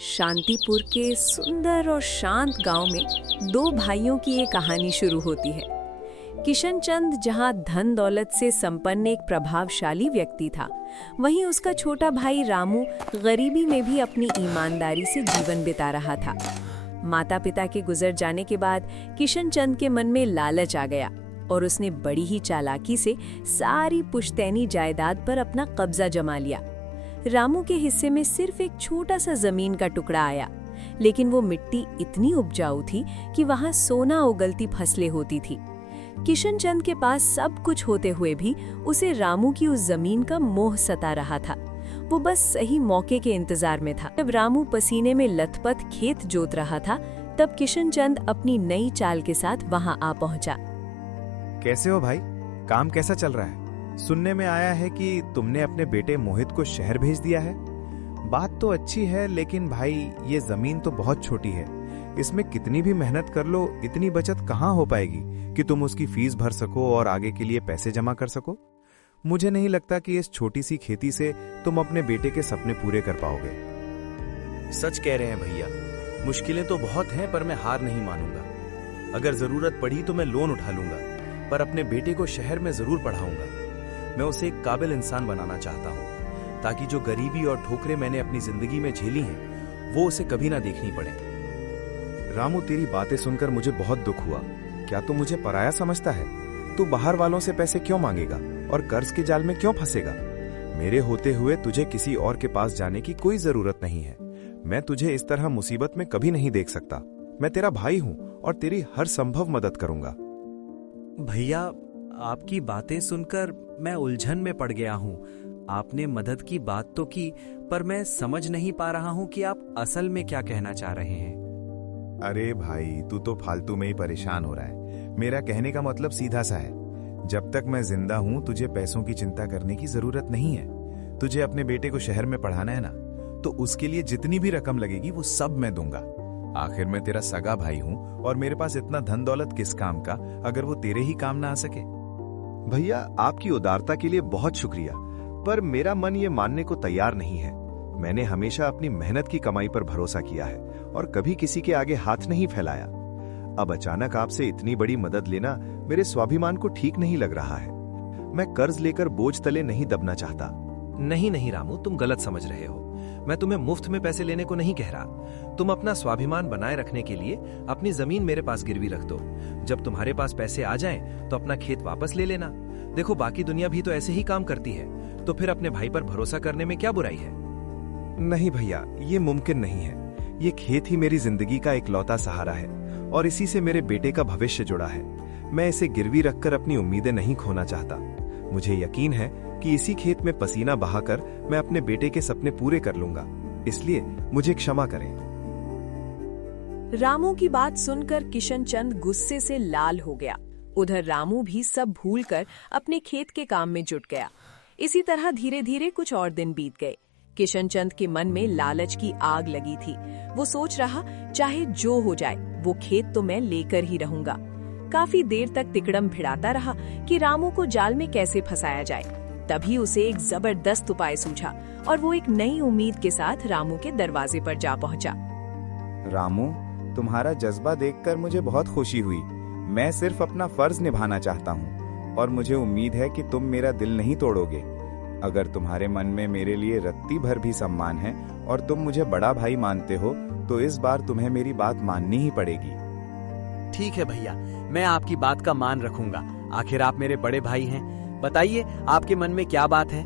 शांतिपुर के सुंदर और शांत गांव में दो भाइयों की एक कहानी शुरू होती है। किशन चंद जहां धन दौलत से संपन्न एक प्रभावशाली व्यक्ति था, वहीं उसका छोटा भाई रामू गरीबी में भी अपनी ईमानदारी से जीवन बिता रहा था। माता पिता के गुजर जाने के बाद किशन चंद के मन में लालच आ गया और उसने बड़ी ही चालाकी से सारी पुश्तैनी जायदाद पर अपना कब्जा जमा लिया। रामू के हिस्से में सिर्फ एक छोटा सा जमीन का टुकड़ा आया, लेकिन वो मिट्टी इतनी उपजाऊ थी कि वहां सोना उगलती फसलें होती थी। किशन चंद के पास सब कुछ होते हुए भी उसे रामू की उस जमीन का मोह सता रहा था। वो बस सही मौके के इंतजार में था। जब रामू पसीने में लथपथ खेत जोत रहा था, तब किशन चंद अपनी नई चाल के साथ वहां आ पहुंचा। कैसे हो भाई? काम कैसा चल रहा है? सुनने में आया है कि तुमने अपने बेटे मोहित को शहर भेज दिया है। बात तो अच्छी है, लेकिन भाई ये जमीन तो बहुत छोटी है। इसमें कितनी भी मेहनत कर लो, इतनी बचत कहाँ हो पाएगी कि तुम उसकी फीस भर सको और आगे के लिए पैसे जमा कर सको। मुझे नहीं लगता कि इस छोटी सी खेती से तुम अपने बेटे के सपने पूरे कर पाओगे। सच कह रहे हैं भैया, मुश्किलें तो बहुत हैं, पर मैं हार नहीं मानूंगा। अगर जरूरत पड़ी तो मैं लोन उठा लूंगा, पर अपने बेटे को शहर में जरूर पढ़ाऊंगा। मैं उसे एक काबिल इंसान बनाना चाहता हूं, ताकि जो गरीबी और ठोकरें मैंने अपनी जिंदगी में झेली हैं, वो उसे कभी ना देखनी पड़े। रामू, तेरी बातें सुनकर मुझे बहुत दुख हुआ। क्या तू मुझे पराया समझता है? तू बाहर वालों से पैसे क्यों मांगेगा और कर्ज के जाल में क्यों फंसेगा? मेरे होते हुए तुझे किसी और के पास जाने की कोई जरूरत नहीं है। मैं तुझे इस तरह मुसीबत में कभी नहीं देख सकता। मैं तेरा भाई हूं और तेरी हर संभव मदद करूंगा। भैया, आपकी बातें सुनकर मैं उलझन में पड़ गया हूं। आपने मदद की बात तो की, पर मैं समझ नहीं पा रहा हूं कि आप असल में क्या कहना चाह रहे हैं। अरे भाई, तू तो फालतू में ही परेशान हो रहा है। मेरा कहने का मतलब सीधा सा है। जब तक मैं जिंदा हूं, तुझे पैसों की चिंता करने की जरूरत नहीं है। तुझे अपने बेटे को शहर में पढ़ाना है ना, तो उसके लिए जितनी भी रकम लगेगी वो सब मैं दूंगा। आखिर मैं तेरा सगा भाई हूं और मेरे पास इतना धन दौलत किस काम का, अगर वो तेरे ही काम ना आ सके। भैया, आपकी उदारता के लिए बहुत शुक्रिया, पर मेरा मन ये मानने को तैयार नहीं है। मैंने हमेशा अपनी मेहनत की कमाई पर भरोसा किया है और कभी किसी के आगे हाथ नहीं फैलाया। अब अचानक आपसे इतनी बड़ी मदद लेना मेरे स्वाभिमान को ठीक नहीं लग रहा है। मैं कर्ज लेकर बोझ तले नहीं दबना चाहता। नहीं नहीं रामू, तुम गलत समझ रहे हो। मैं तुम्हें मुफ्त में पैसे लेने को नहीं कह रहा। तुम अपना स्वाभिमान बनाए रखने के लिए अपनी जमीन मेरे पास गिरवी रख दो। जब तुम्हारे पास पैसे आ जाएं, तो अपना खेत वापस ले लेना। देखो, बाकी दुनिया भी तो ऐसे ही काम करती है, तो फिर अपने भाई पर भरोसा करने में क्या बुराई है? नहीं भैया, ये मुमकिन नहीं है। ये खेत ही मेरी जिंदगी का इकलौता सहारा है और इसी से मेरे बेटे का भविष्य जुड़ा है। मैं इसे गिरवी रखकर अपनी उम्मीदें नहीं खोना चाहता। मुझे यकीन है कि इसी खेत में पसीना बहाकर मैं अपने बेटे के सपने पूरे कर लूंगा। इसलिए मुझे क्षमा करें। रामू की बात सुनकर किशन चंद गुस्से से लाल हो गया। उधर रामू भी सब भूलकर अपने खेत के काम में जुट गया। इसी तरह धीरे धीरे कुछ और दिन बीत गए। किशन चंद के मन में लालच की आग लगी थी। वो सोच रहा, चाहे जो हो जाए, वो खेत तो मैं लेकर ही रहूंगा। काफी देर तक तिकड़म भिड़ाता रहा कि रामू को जाल में कैसे फंसाया जाए। तभी उसे एक जबरदस्त उपाय सूझा और वो एक नई उम्मीद के साथ रामू के दरवाजे पर जा पहुंचा। रामू, तुम्हारा जज्बा देखकर मुझे बहुत खुशी हुई। मैं सिर्फ अपना फर्ज निभाना चाहता हूँ और मुझे उम्मीद है कि तुम मेरा दिल नहीं तोड़ोगे। अगर तुम्हारे मन में मेरे लिए रत्ती भर भी सम्मान है और तुम मुझे बड़ा भाई मानते हो, तो इस बार तुम्हें मेरी बात माननी ही पड़ेगी। ठीक है भैया, मैं आपकी बात का मान रखूंगा। आखिर आप मेरे बड़े भाई हैं। बताइए, आपके मन में क्या बात है?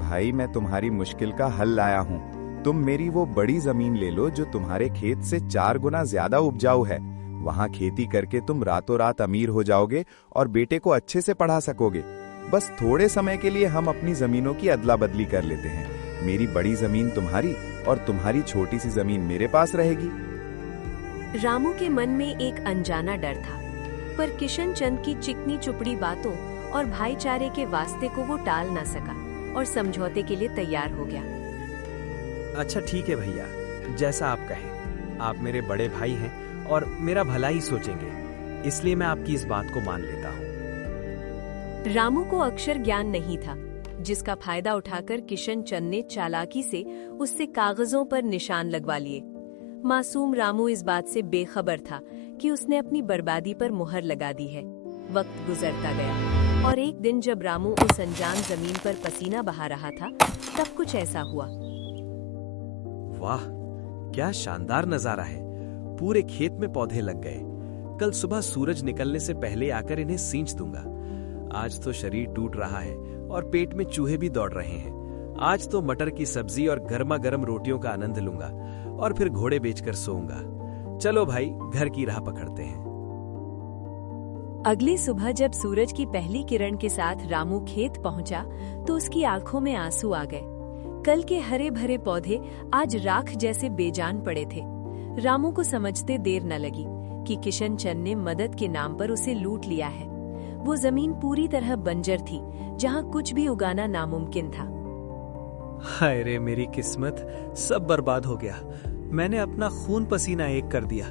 भाई, मैं तुम्हारी मुश्किल का हल लाया हूँ। तुम मेरी वो बड़ी जमीन ले लो जो तुम्हारे खेत से 4 गुना ज्यादा उपजाऊ है। वहां खेती करके तुम रातों रात अमीर हो जाओगे और बेटे को अच्छे से पढ़ा सकोगे। बस थोड़े समय के लिए हम अपनी जमीनों की अदला बदली कर लेते हैं। मेरी बड़ी जमीन तुम्हारी और तुम्हारी छोटी सी जमीन मेरे पास रहेगी। रामू के मन में एक अनजाना डर था, पर किशन चंद की चिकनी चुपड़ी बातों और भाईचारे के वास्ते को वो टाल ना सका और समझौते के लिए तैयार हो गया। अच्छा ठीक है भैया, जैसा आप कहें। आप मेरे बड़े भाई हैं और मेरा भला ही सोचेंगे, इसलिए मैं आपकी इस बात को मान लेता हूँ। रामू को अक्षर ज्ञान नहीं था। जिसका फायदा उठाकर किशन चंद ने चालाकी से उससे कागजों पर निशान लगवा लिए। मासूम रामू इस बात से बेखबर था कि उसने अपनी बर्बादी पर मुहर लगा दी है। वक्त गुजरता गया और एक दिन जब रामू उस अनजान जमीन पर पसीना बहा रहा था, तब कुछ ऐसा हुआ। वाह, क्या शानदार नजारा है। पूरे खेत में पौधे लग गए। कल सुबह सूरज निकलने से पहले आकर इन्हें सींच दूंगा। आज तो शरीर टूट रहा है और पेट में चूहे भी दौड़ रहे हैं। आज तो मटर की सब्जी और गर्मा गर्म रोटियों का आनंद लूंगा और फिर घोड़े बेचकर सोऊंगा। चलो भाई, घर की राह पकड़ते हैं। अगली सुबह जब सूरज की पहली किरण के साथ रामू खेत पहुंचा तो उसकी आंखों में आंसू आ गए। कल के हरे भरे पौधे आज राख जैसे बेजान पड़े थे। रामू को समझते देर न लगी कि किशन चंद ने मदद के नाम पर उसे लूट लिया है। वो जमीन पूरी तरह बंजर थी, जहां कुछ भी उगाना नामुमकिन था। हाय रे मेरी किस्मत, सब बर्बाद हो गया। मैंने अपना खून पसीना एक कर दिया,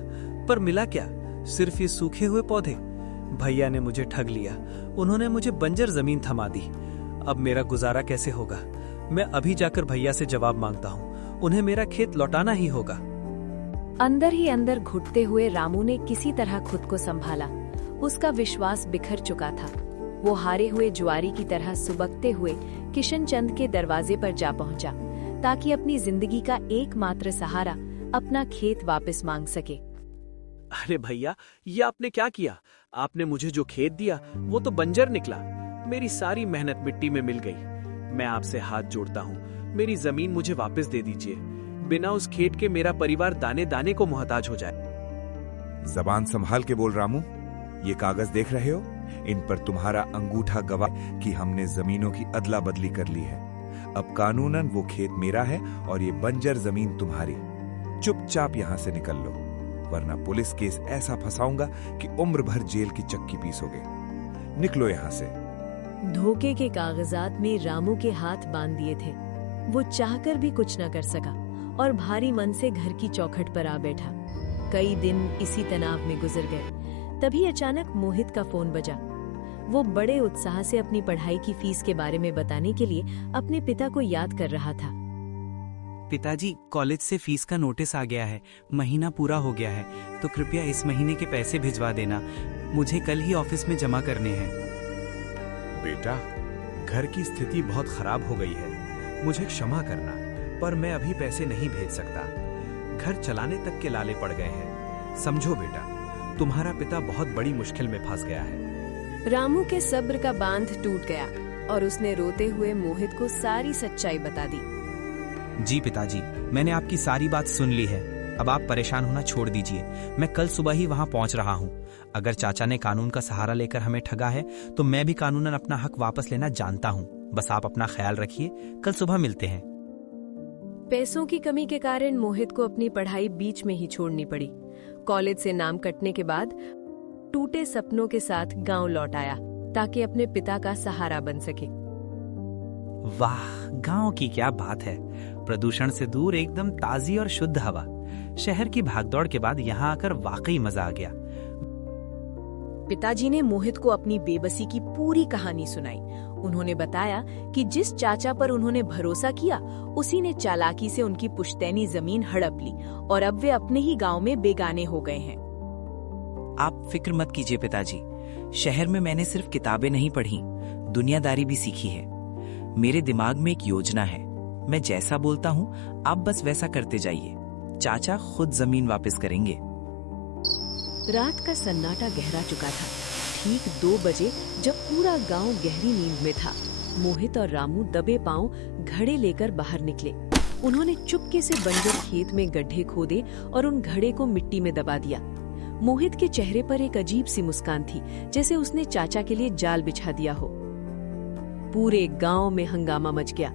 पर मिला क्या? सिर्फ ये सूखे हुए पौधे। भैया ने मुझे ठग लिया। उन्होंने मुझे बंजर जमीन थमा दी। अब मेरा गुजारा कैसे होगा? मैं अभी जाकर भैया से जवाब मांगता हूँ। उन्हें मेरा खेत लौटाना ही होगा। अंदर ही अंदर घुटते हुए रामू ने किसी तरह खुद को संभाला। उसका विश्वास बिखर चुका था। वो हारे हुए जुआरी की तरह सुबकते हुए किशन चंद के दरवाजे पर जा पहुंचा, ताकि अपनी जिंदगी का एकमात्र सहारा अपना खेत वापस मांग सके। अरे भैया, ये आपने क्या किया? आपने मुझे जो खेत दिया वो तो बंजर निकला। मेरी सारी मेहनत मिट्टी में मिल गई। मैं आपसे हाथ जोड़ता हूँ, मेरी जमीन मुझे वापस दे दीजिए। बिना उस खेत के मेरा परिवार दाने दाने को मोहताज हो जाए। जबान संभाल के बोल रामू। ये कागज देख रहे हो? इन पर तुम्हारा अंगूठा गवाह कि हमने जमीनों की अदला बदली कर ली है। अब कानूनन वो खेत मेरा है और ये बंजर जमीन तुम्हारी। चुपचाप यहाँ से निकल लो, वरना पुलिस केस ऐसा फंसाऊंगा कि उम्र भर जेल की चक्की पीसोगे। निकलो यहाँ से। धोखे के कागजात में रामू के हाथ बांध दिए थे। वो चाहकर भी कुछ न कर सका और भारी मन से घर की चौखट पर आ बैठा। कई दिन इसी तनाव में गुजर गए। तभी अचानक मोहित का फोन बजा। वो बड़े उत्साह से अपनी पढ़ाई की फीस के बारे में बताने के लिए अपने पिता को याद कर रहा था। पिताजी, कॉलेज से फीस का नोटिस आ गया है। महीना पूरा हो गया है, तो कृपया इस महीने के पैसे भिजवा देना। मुझे कल ही ऑफिस में जमा करने हैं। बेटा, घर की स्थिति बहुत खराब हो गई है। मुझे क्षमा करना, पर मैं अभी पैसे नहीं भेज सकता। घर चलाने तक के लाले पड़ गए हैं। समझो बेटा, तुम्हारा पिता बहुत बड़ी मुश्किल में फंस गया है। रामू के सब्र का बांध टूट गया और उसने रोते हुए मोहित को सारी सच्चाई बता दी। जी पिताजी, मैंने आपकी सारी बात सुन ली है। अब आप परेशान होना छोड़ दीजिए। मैं कल सुबह ही वहां पहुंच रहा हूं। अगर चाचा ने कानून का सहारा लेकर हमें ठगा है, तो मैं भी कानूनन अपना हक वापस लेना जानता हूं। बस आप अपना ख्याल रखिए। कल सुबह मिलते हैं। पैसों की कमी के कारण मोहित को अपनी पढ़ाई बीच में ही छोड़नी पड़ी। कॉलेज से नाम कटने के बाद टूटे सपनों के साथ गांव लौट आया, ताकि अपने पिता का सहारा बन सके। वाह, गांव की क्या बात है। प्रदूषण से दूर एकदम ताजी और शुद्ध हवा। शहर की भागदौड़ के बाद यहाँ आकर वाकई मजा आ गया। पिताजी ने मोहित को अपनी बेबसी की पूरी कहानी सुनाई। उन्होंने बताया कि जिस चाचा पर उन्होंने भरोसा किया, उसी ने चालाकी से उनकी पुश्तैनी जमीन हड़प ली और अब वे अपने ही गांव में बेगाने हो गए हैं। आप फिक्र मत कीजिए पिताजी। शहर में मैंने सिर्फ किताबें नहीं पढ़ी, दुनियादारी भी सीखी है। मेरे दिमाग में एक योजना है। मैं जैसा बोलता हूँ, आप बस वैसा करते जाइए। चाचा खुद जमीन वापस करेंगे। रात का सन्नाटा गहरा चुका था। ठीक 2 बजे, जब पूरा गांव गहरी नींद में था, मोहित और रामू दबे पांव घड़े लेकर बाहर निकले। उन्होंने चुपके से बंजर खेत में गड्ढे खोदे और उन घड़े को मिट्टी में दबा दिया। मोहित के चेहरे पर एक अजीब सी मुस्कान थी, जैसे उसने चाचा के लिए जाल बिछा दिया हो। पूरे गांव में हंगामा मच गया।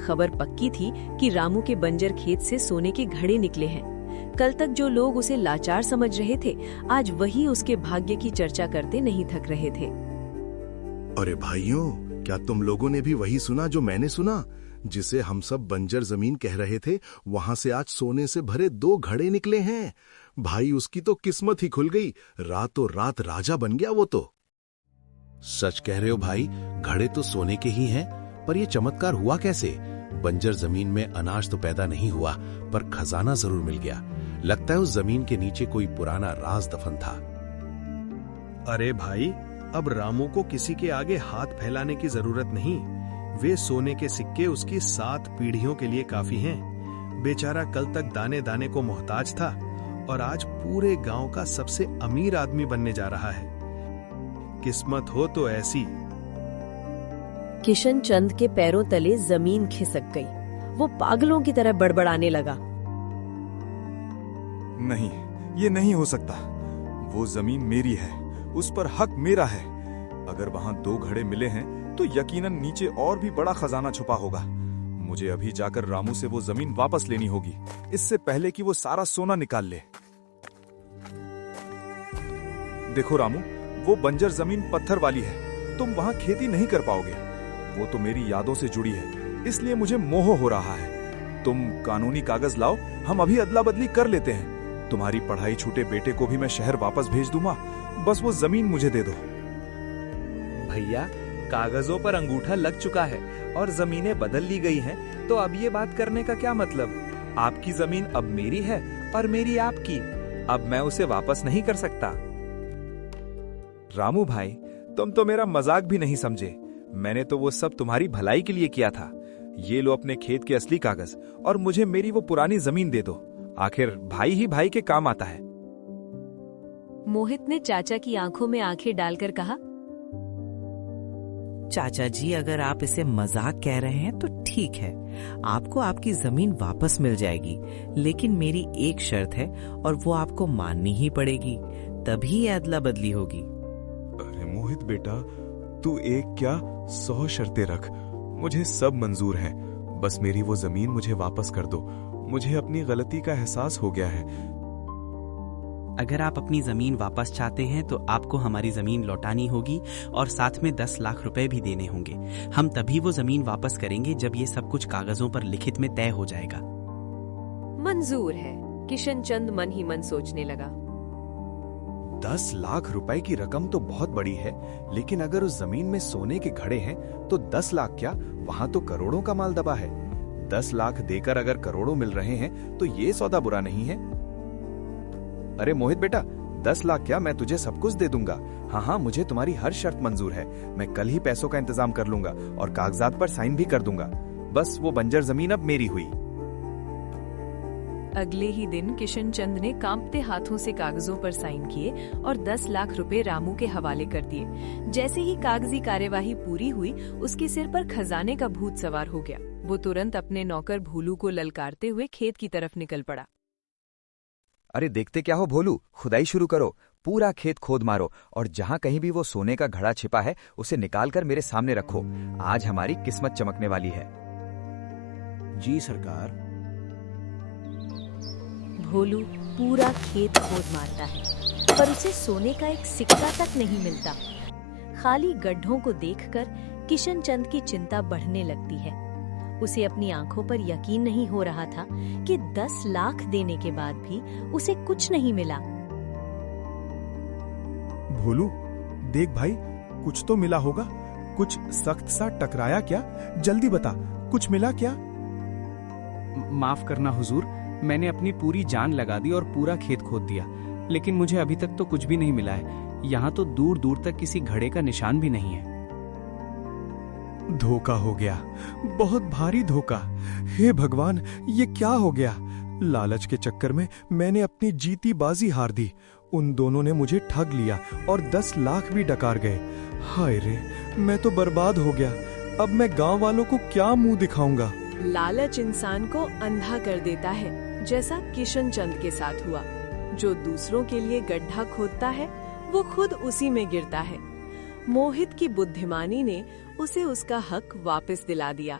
खबर पक्की थी कि रामू के बंजर खेत से सोने के घड़े निकले हैं। कल तक जो लोग उसे लाचार समझ रहे थे, आज वही उसके भाग्य की चर्चा करते नहीं थक रहे थे। अरे भाइयों, क्या तुम लोगों ने भी वही सुना जो मैंने सुना? जिसे हम सब बंजर जमीन कह रहे थे, वहां से आज सोने से भरे 2 घड़े निकले हैं। भाई, उसकी तो किस्मत ही खुल गई। रातों रात राजा बन गया वो तो। सच कह रहे हो भाई, घड़े तो सोने के ही हैं, पर यह चमत्कार हुआ कैसे? बंजर जमीन में अनाज तो पैदा नहीं हुआ, पर खजाना जरूर मिल गया। लगता है उस जमीन के नीचे कोई पुराना राज दफन था। अरे भाई, अब रामू को किसी के आगे हाथ फैलाने की जरूरत नहीं। वे सोने के सिक्के उसकी 7 पीढ़ियों के लिए काफी हैं। बेचारा कल तक दाने दाने को मोहताज था और आज पूरे गांव का सबसे अमीर आदमी बनने जा रहा है। किस्मत हो तो ऐसी। किशन चंद के पैरों तले जमीन खिसक गई। वो पागलों की तरह बड़बड़ाने लगा। नहीं, ये नहीं हो सकता। वो जमीन मेरी है, उस पर हक मेरा है। अगर वहां 2 घड़े मिले हैं तो यकीनन नीचे और भी बड़ा खजाना छुपा होगा। मुझे अभी जाकर रामू से वो जमीन वापस लेनी होगी, इससे पहले कि वो सारा सोना निकाल ले। देखो रामू, वो बंजर जमीन पत्थर वाली है, तुम वहां खेती नहीं कर पाओगे। वो तो मेरी यादों से जुड़ी है, इसलिए मुझे मोह हो रहा है। तुम कानूनी कागज लाओ, हम अभी अदला बदली कर लेते हैं। तुम्हारी पढ़ाई छूटे बेटे को भी मैं शहर वापस भेज दूंगा, बस वो जमीन मुझे दे दो। भैया, कागजों पर अंगूठा लग चुका है और जमीनें बदल ली गई हैं, तो अब ये बात करने का क्या मतलब? आपकी जमीन अब मेरी है और मेरी आपकी। अब मैं उसे वापस नहीं कर सकता। रामू भाई, तुम तो मेरा मजाक भी नहीं समझे। मैंने तो वो सब तुम्हारी भलाई के लिए किया था। ये लो अपने खेत के असली कागज और मुझे मेरी वो पुरानी जमीन दे दो। आखिर भाई ही भाई के काम आता है। मोहित ने चाचा की आंखों में आंखें डालकर कहा, चाचा जी, अगर आप इसे मजाक कह रहे हैं तो ठीक है, आपको आपकी जमीन वापस मिल जाएगी, लेकिन मेरी एक शर्त है और वो आपको माननी ही पड़ेगी, तभी ये अदला बदली होगी। अरे मोहित बेटा, तू एक क्या 100 शर्तें रख, मुझे सब मंजूर है। बस मेरी वो जमीन मुझे वापस कर दो। मुझे अपनी गलती का एहसास हो गया है। अगर आप अपनी जमीन वापस चाहते हैं तो आपको हमारी जमीन लौटानी होगी और साथ में 10 लाख रुपए भी देने होंगे। हम तभी वो जमीन वापस करेंगे जब ये सब कुछ कागजों पर लिखित में तय हो जाएगा। मंजूर है। किशन चंद मन ही मन सोचने लगा। 10 लाख रुपए की रकम तो बहुत बड़ी है, लेकिन अगर उस जमीन में सोने के घड़े हैं तो 10 लाख क्या, वहां तो करोड़ों का माल दबा है। 10 लाख देकर अगर करोड़ों मिल रहे हैं तो ये सौदा बुरा नहीं है। अरे मोहित बेटा, 10 लाख क्या, मैं तुझे सब कुछ दे दूंगा। हाँ हाँ, मुझे तुम्हारी हर शर्त मंजूर है। मैं कल ही पैसों का इंतजाम कर लूंगा और कागजात पर साइन भी कर दूंगा। बस वो बंजर जमीन अब मेरी हुई। अगले ही दिन किशन चंद ने कांपते हाथों से कागजों पर साइन किए और 10 लाख रुपए रामू के हवाले कर दिए। जैसे ही कागजी कार्यवाही पूरी हुई, उसके सिर पर खजाने का भूत सवार हो गया। वो तुरंत अपने नौकर भोलू को ललकारते हुए खेत की तरफ निकल पड़ा। अरे देखते क्या हो भोलू, खुदाई शुरू करो, पूरा खेत खोद मारो और जहां कहीं भी वो सोने का घड़ा छिपा है उसे निकालकर मेरे सामने रखो। आज हमारी किस्मत चमकने वाली है। जी सरकार। भोलू पूरा खेत खोद मारता है, पर उसे सोने का एक सिक्का तक नहीं मिलता। खाली गड्ढों को देखकर किशन चंद की चिंता बढ़ने लगती है। उसे अपनी आंखों पर यकीन नहीं हो रहा था कि 10 लाख देने के बाद भी उसे कुछ नहीं मिला। भोलू, देख भाई, कुछ तो मिला होगा। कुछ सख्त सा टकराया क्या? जल्दी बता, कुछ मिला क्या? माफ करना हुजूर, मैंने अपनी पूरी जान लगा दी और पूरा खेत खोद दिया, लेकिन मुझे अभी तक तो कुछ भी नहीं मिला है। यहाँ तो दूर दूर तक किसी घड़े का निशान भी नहीं है। धोखा हो गया, बहुत भारी धोखा। हे भगवान, ये क्या हो गया? लालच के चक्कर में मैंने अपनी जीती बाजी हार दी। उन दोनों ने मुझे ठग लिया और 10 लाख भी डकार गए। हाय रे, मैं तो बर्बाद हो गया। अब मैं गांव वालों को क्या मुंह दिखाऊंगा? लालच इंसान को अंधा कर देता है, जैसा किशन चंद के साथ हुआ। जो दूसरों के लिए गड्ढा खोदता है, वो खुद उसी में गिरता है। मोहित की बुद्धिमानी ने उसे उसका हक वापस दिला दिया।